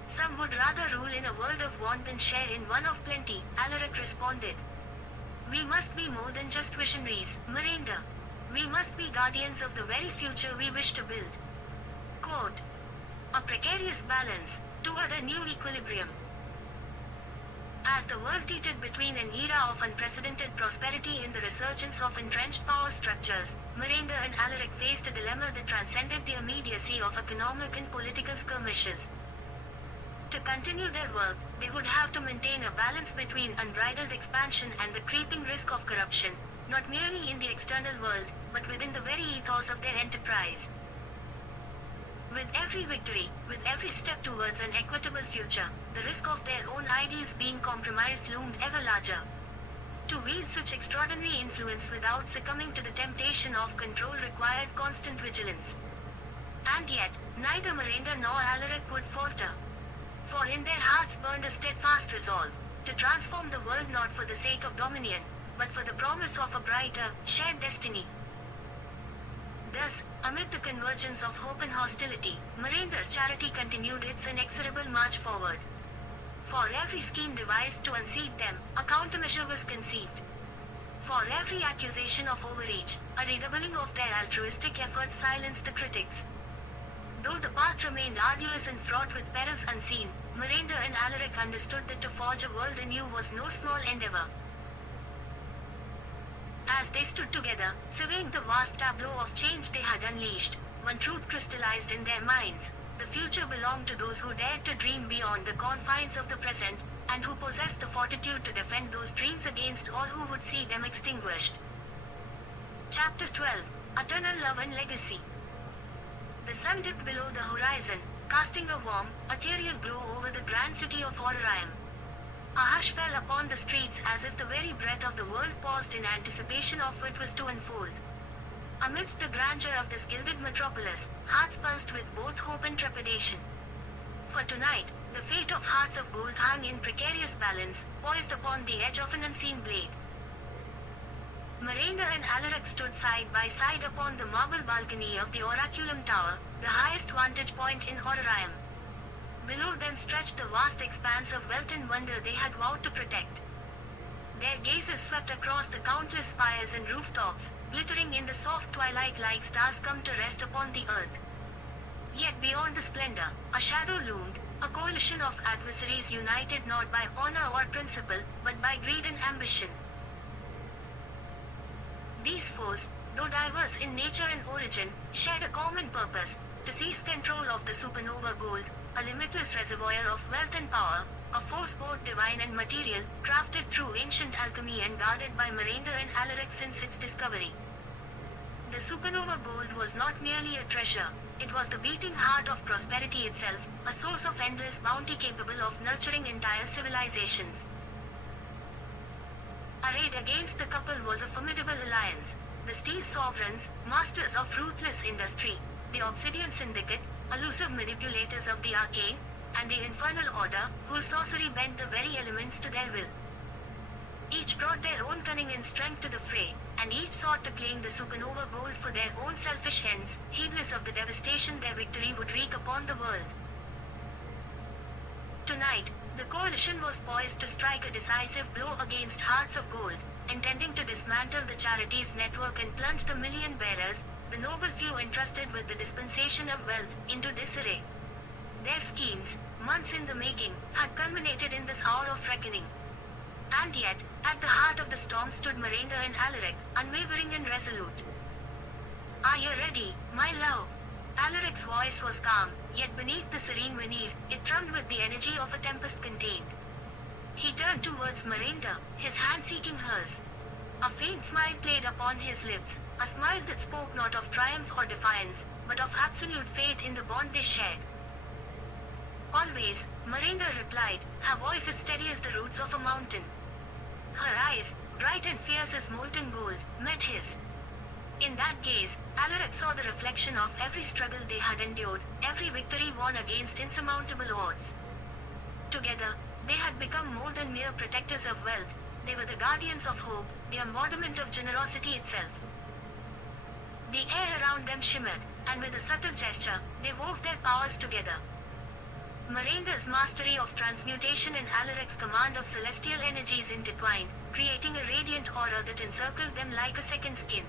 Some would rather rule in a world of want than share in one of plenty, Alaric responded. We must be more than just visionaries, Marender. We must be guardians of the very future we wish to build. Quote. A precarious balance, toward a new equilibrium. As the world teetered between an era of unprecedented prosperity and the resurgence of entrenched power structures, Marender and Alaric faced a dilemma that transcended the immediacy of economic and political skirmishes. To continue their work, they would have to maintain a balance between unbridled expansion and the creeping risk of corruption, not merely in the external world, but within the very ethos of their enterprise. With every victory, with every step towards an equitable future, the risk of their own ideals being compromised loomed ever larger. To wield such extraordinary influence without succumbing to the temptation of control required constant vigilance. And yet, neither Marender nor Alaric would falter. For in their hearts burned a steadfast resolve, to transform the world not for the sake of dominion, but for the promise of a brighter, shared destiny. Thus, amid the convergence of hope and hostility, Marender's charity continued its inexorable march forward. For every scheme devised to unseat them, a countermeasure was conceived. For every accusation of overreach, a redoubling of their altruistic efforts silenced the critics. Though the path remained arduous and fraught with perils unseen, Marender and Alaric understood that to forge a world anew was no small endeavor. As they stood together, surveying the vast tableau of change they had unleashed, one truth crystallized in their minds: the future belonged to those who dared to dream beyond the confines of the present, and who possessed the fortitude to defend those dreams against all who would see them extinguished. Chapter 12: Eternal Love and Legacy. The sun dipped below the horizon, casting a warm, ethereal glow over the grand city of Alaric. A hush fell upon the streets as if the very breath of the world paused in anticipation of what was to unfold. Amidst the grandeur of this gilded metropolis, hearts pulsed with both hope and trepidation. For tonight, the fate of hearts of gold hung in precarious balance, poised upon the edge of an unseen blade. Marender and Alaric stood side by side upon the marble balcony of the Oraculum Tower, the highest vantage point in Orarium. Below them stretched the vast expanse of wealth and wonder they had vowed to protect. Their gazes swept across the countless spires and rooftops, glittering in the soft twilight like stars come to rest upon the earth. Yet beyond the splendor, a shadow loomed, a coalition of adversaries united not by honor or principle, but by greed and ambition. These foes, though diverse in nature and origin, shared a common purpose: to seize control of the supernova gold, a limitless reservoir of wealth and power, a force both divine and material, crafted through ancient alchemy and guarded by Marender and Alaric since its discovery. The supernova gold was not merely a treasure, it was the beating heart of prosperity itself, a source of endless bounty capable of nurturing entire civilizations. Arrayed against the couple was a formidable alliance: the Steel Sovereigns, masters of ruthless industry, the Obsidian Syndicate, elusive manipulators of the arcane, and the Infernal Order, whose sorcery bent the very elements to their will. Each brought their own cunning and strength to the fray, and each sought to claim the supernova gold for their own selfish ends, heedless of the devastation their victory would wreak upon the world. Tonight, the coalition was poised to strike a decisive blow against Hearts of Gold, intending to dismantle the charity's network and plunge the million bearers, the noble few entrusted with the dispensation of wealth, into disarray. Their schemes, months in the making, had culminated in this hour of reckoning. And yet, at the heart of the storm stood Marender and Alaric, unwavering and resolute. "Are you ready, my love?" Alaric's voice was calm, yet beneath the serene veneer, it thrummed with the energy of a tempest contained. He turned towards Marender, his hand seeking hers. A faint smile played upon his lips, a smile that spoke not of triumph or defiance, but of absolute faith in the bond they shared. "Always," Marender replied, her voice as steady as the roots of a mountain. Her eyes, bright and fierce as molten gold, met his. In that gaze, Alaric saw the reflection of every struggle they had endured, every victory won against insurmountable odds. Together, they had become more than mere protectors of wealth, they were the guardians of hope, the embodiment of generosity itself. The air around them shimmered, and with a subtle gesture, they wove their powers together. Marender's mastery of transmutation and Alaric's command of celestial energies intertwined, creating a radiant aura that encircled them like a second skin.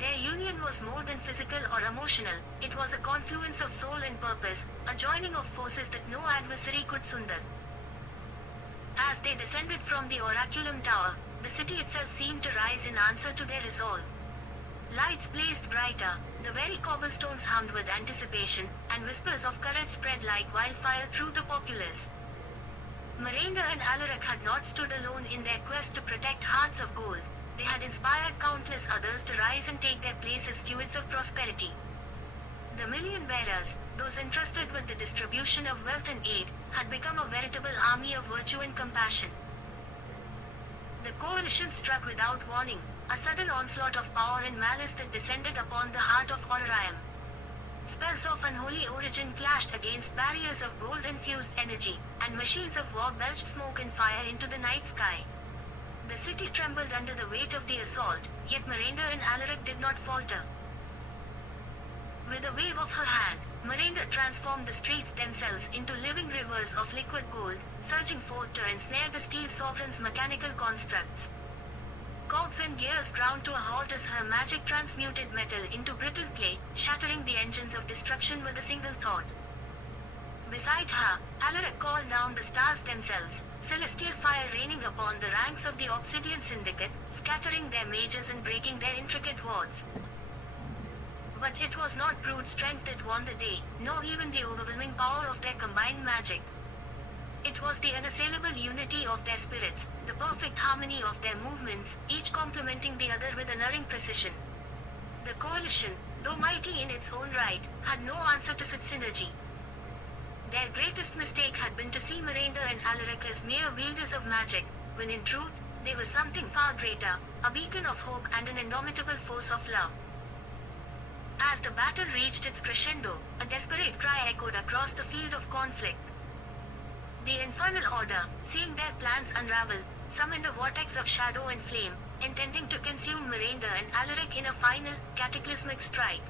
Their union was more than physical or emotional, it was a confluence of soul and purpose, a joining of forces that no adversary could sunder. As they descended from the Oraculum Tower, the city itself seemed to rise in answer to their resolve. Lights blazed brighter, the very cobblestones hummed with anticipation, and whispers of courage spread like wildfire through the populace. Marender and Alaric had not stood alone in their quest to protect Hearts of Gold. They had inspired countless others to rise and take their place as stewards of prosperity. The million bearers, those entrusted with the distribution of wealth and aid, had become a veritable army of virtue and compassion. The coalition struck without warning, a sudden onslaught of power and malice that descended upon the heart of Orarium. Spells of unholy origin clashed against barriers of gold-infused energy, and machines of war belched smoke and fire into the night sky. The city trembled under the weight of the assault, yet Marender and Alaric did not falter. With a wave of her hand, Marender transformed the streets themselves into living rivers of liquid gold, surging forth to ensnare the Steel Sovereign's mechanical constructs. Cogs and gears ground to a halt as her magic transmuted metal into brittle clay, shattering the engines of destruction with a single thought. Beside her, Alaric called down the stars themselves, celestial fire raining upon the ranks of the Obsidian Syndicate, scattering their mages and breaking their intricate wards. But it was not brute strength that won the day, nor even the overwhelming power of their combined magic. It was the unassailable unity of their spirits, the perfect harmony of their movements, each complementing the other with unerring precision. The coalition, though mighty in its own right, had no answer to such synergy. Their greatest mistake had been to see Marender and Alaric as mere wielders of magic, when in truth, they were something far greater, a beacon of hope and an indomitable force of love. As the battle reached its crescendo, a desperate cry echoed across the field of conflict. The Infernal Order, seeing their plans unravel, summoned a vortex of shadow and flame, intending to consume Marender and Alaric in a final, cataclysmic strike.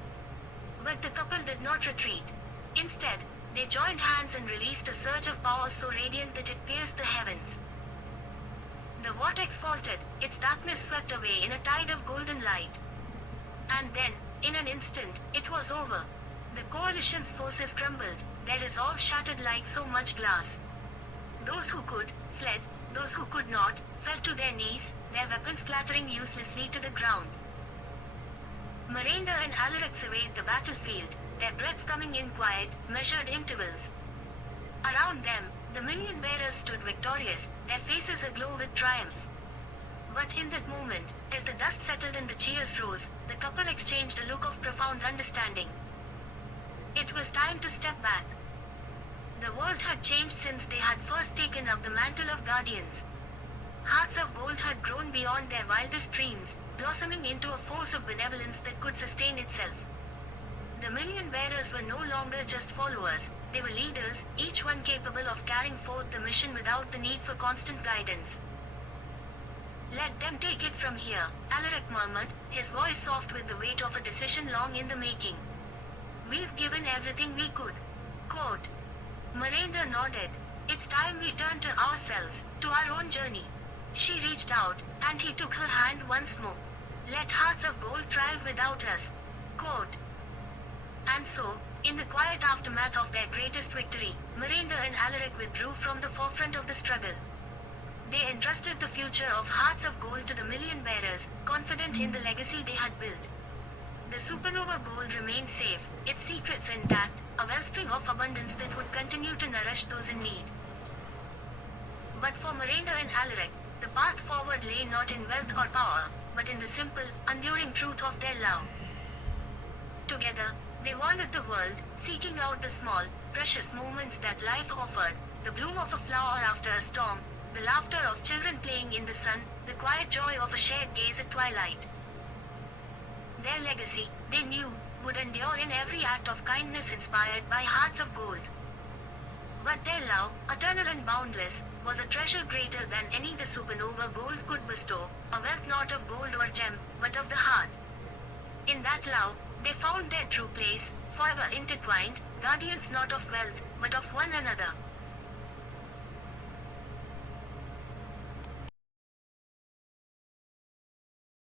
But the couple did not retreat. Instead, they joined hands and released a surge of power so radiant that it pierced the heavens. The vortex faltered, its darkness swept away in a tide of golden light. And then, in an instant, it was over. The coalition's forces crumbled, their resolve shattered like so much glass. Those who could, fled, those who could not, fell to their knees, their weapons clattering uselessly to the ground. Marender and Alaric surveyed the battlefield, their breaths coming in quiet, measured intervals. Around them, the million bearers stood victorious, their faces aglow with triumph. But in that moment, as the dust settled and the cheers rose, the couple exchanged a look of profound understanding. It was time to step back. The world had changed since they had first taken up the mantle of guardians. Hearts of gold had grown beyond their wildest dreams, blossoming into a force of benevolence that could sustain itself. The million bearers were no longer just followers, they were leaders, each one capable of carrying forth the mission without the need for constant guidance. "Let them take it from here," Alaric murmured, his voice soft with the weight of a decision long in the making. "We've given everything we could." Quote. Marender nodded. "It's time we turned to ourselves, to our own journey." She reached out, and he took her hand once more. "Let hearts of gold thrive without us." Quote. And so, in the quiet aftermath of their greatest victory, Marender and Alaric withdrew from the forefront of the struggle. They entrusted the future of Hearts of Gold to the million bearers, confident in the legacy they had built. The supernova gold remained safe, its secrets intact, a wellspring of abundance that would continue to nourish those in need. But for Marender and Alaric, the path forward lay not in wealth or power, but in the simple, enduring truth of their love. Together, they wandered the world, seeking out the small, precious moments that life offered, the bloom of a flower after a storm, the laughter of children playing in the sun, the quiet joy of a shared gaze at twilight. Their legacy, they knew, would endure in every act of kindness inspired by Hearts of Gold. But their love, eternal and boundless, was a treasure greater than any the supernova gold could bestow, a wealth not of gold or gem, but of the heart. In that love, they found their true place, forever intertwined, guardians not of wealth, but of one another.